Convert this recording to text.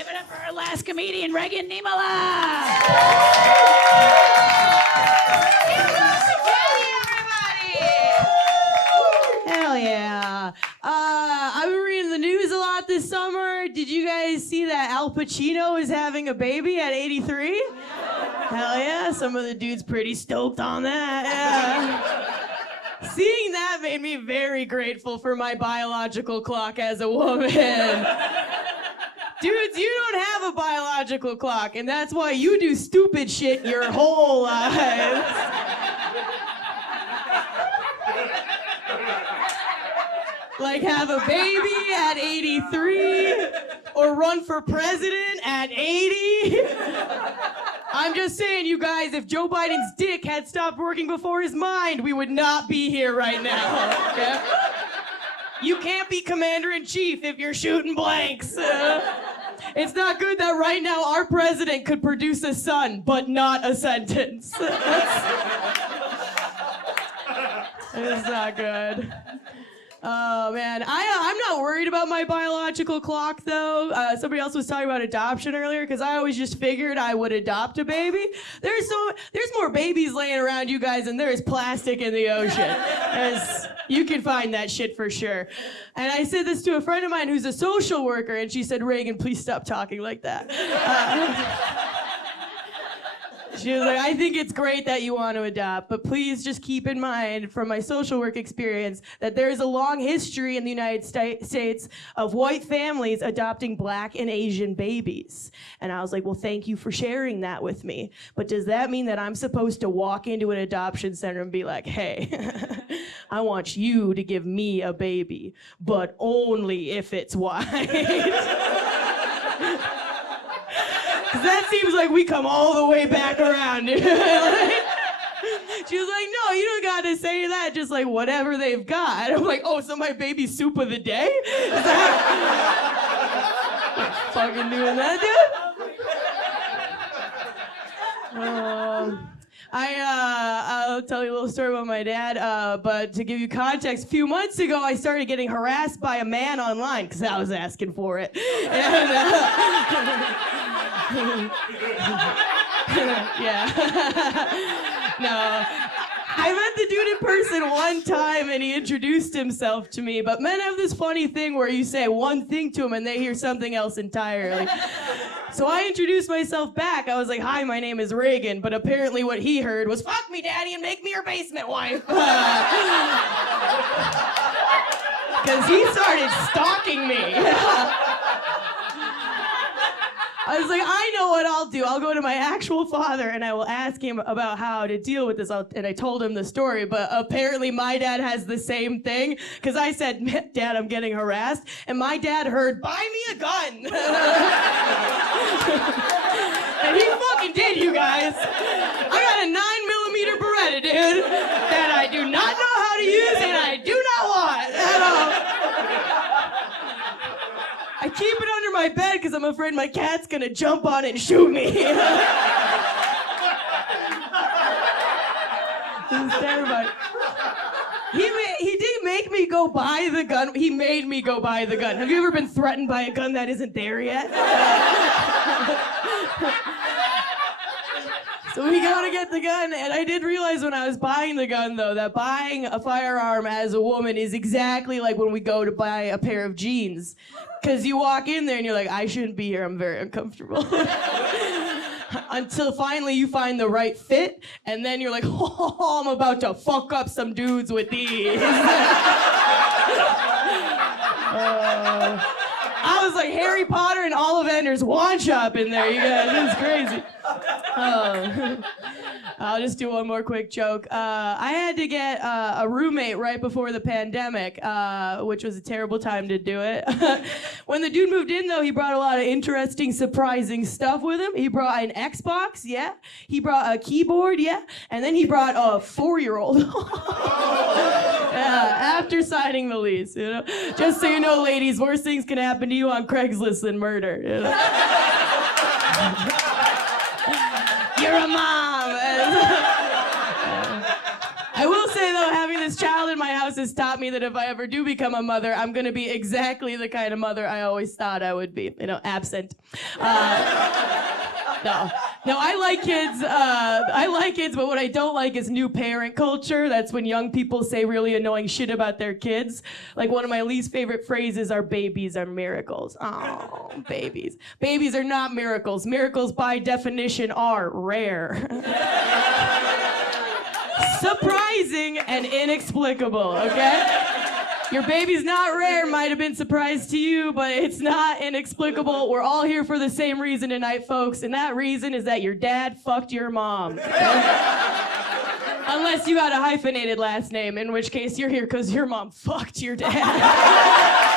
Give it up for our last comedian, Reagann2. Hell yeah. I've been reading the news a lot this summer. Did you guys see that Al Pacino is having a baby at 83? Hell yeah, some of the dudes pretty stoked on that. Yeah. Seeing that made me very grateful for my biological clock as a woman. Dudes, you don't have a biological clock, and that's why you do stupid shit your whole lives. Like have a baby at 83, or run for president at 80. I'm just saying, you guys, if Joe Biden's dick had stopped working before his mind, we would not be here right now. Okay? You can't be commander-in-chief if you're shooting blanks. It's not good that right now our president could produce a son, but not a sentence. It's not good. Oh, man. I'm not worried about my biological clock, though. Somebody else was talking about adoption earlier, because I always just figured I would adopt a baby. There's more babies laying around, you guys, than there is plastic in the ocean. You can find that shit for sure. And I said this to a friend of mine who's a social worker, and she said, Reagan, please stop talking like that. She was like, I think it's great that you want to adopt, but please just keep in mind from my social work experience that there is a long history in the United States of white families adopting Black and Asian babies. And I was like, well, thank you for sharing that with me. But does that mean that I'm supposed to walk into an adoption center and be like, hey, I want you to give me a baby, but only if it's white? Because that seems like we come all the way back around, dude. She was like, no, you don't got to say that, just like whatever they've got. I'm like, oh, so my baby's soup of the day? Is that fucking doing that, dude? I'll tell you a little story about my dad, but to give you context, a few months ago, I started getting harassed by a man online, because I was asking for it. And, yeah. No. I met the dude in person one time and he introduced himself to me, but men have this funny thing where you say one thing to them and they hear something else entirely. So I introduced myself back. I was like, hi, my name is Reagan, but apparently what he heard was, fuck me, daddy, and make me your basement wife. Because he started stalking me. I was like, I know what I'll do. I'll go to my actual father and I will ask him about how to deal with this. And I told him the story, but apparently my dad has the same thing. Because I said, Dad, I'm getting harassed. And my dad heard, buy me a gun. And he fucking did, you guys. I got a 9mm Beretta, dude, that I do not know how to use and I do not want at all. I keep it under my bed because I'm afraid my cat's gonna jump on it and shoot me. This is terrifying. He did make me go buy the gun. He made me go buy the gun. Have you ever been threatened by a gun that isn't there yet? So we go to get the gun, and I did realize when I was buying the gun, though, that buying a firearm as a woman is exactly like when we go to buy a pair of jeans. Because you walk in there and you're like, I shouldn't be here, I'm very uncomfortable. Until finally you find the right fit, and then you're like, oh, I'm about to fuck up some dudes with these. I was like Harry Potter and Ollivander's wand shop in there, you guys. It was crazy. I'll just do one more quick joke. I had to get a roommate right before the pandemic, which was a terrible time to do it. When the dude moved in, though, he brought a lot of interesting, surprising stuff with him. He brought an Xbox, yeah. He brought a keyboard, yeah. And then he brought a 4-year-old. After signing the lease, you know. Just so you know, ladies, worse things can happen to you on Craigslist than murder. You know? You're a mom. I will say, though, having this child in my house has taught me that if I ever do become a mother, I'm gonna be exactly the kind of mother I always thought I would be, absent. No, I like kids. I like kids, but what I don't like is new parent culture. That's when young people say really annoying shit about their kids. Like one of my least favorite phrases are babies are miracles. Oh, babies. Babies are not miracles. Miracles by definition are rare. Surprising and inexplicable, okay? Your baby's not rare, might have been surprised to you, but it's not inexplicable. We're all here for the same reason tonight, folks, and that reason is that your dad fucked your mom. Unless you got a hyphenated last name, in which case you're here because your mom fucked your dad.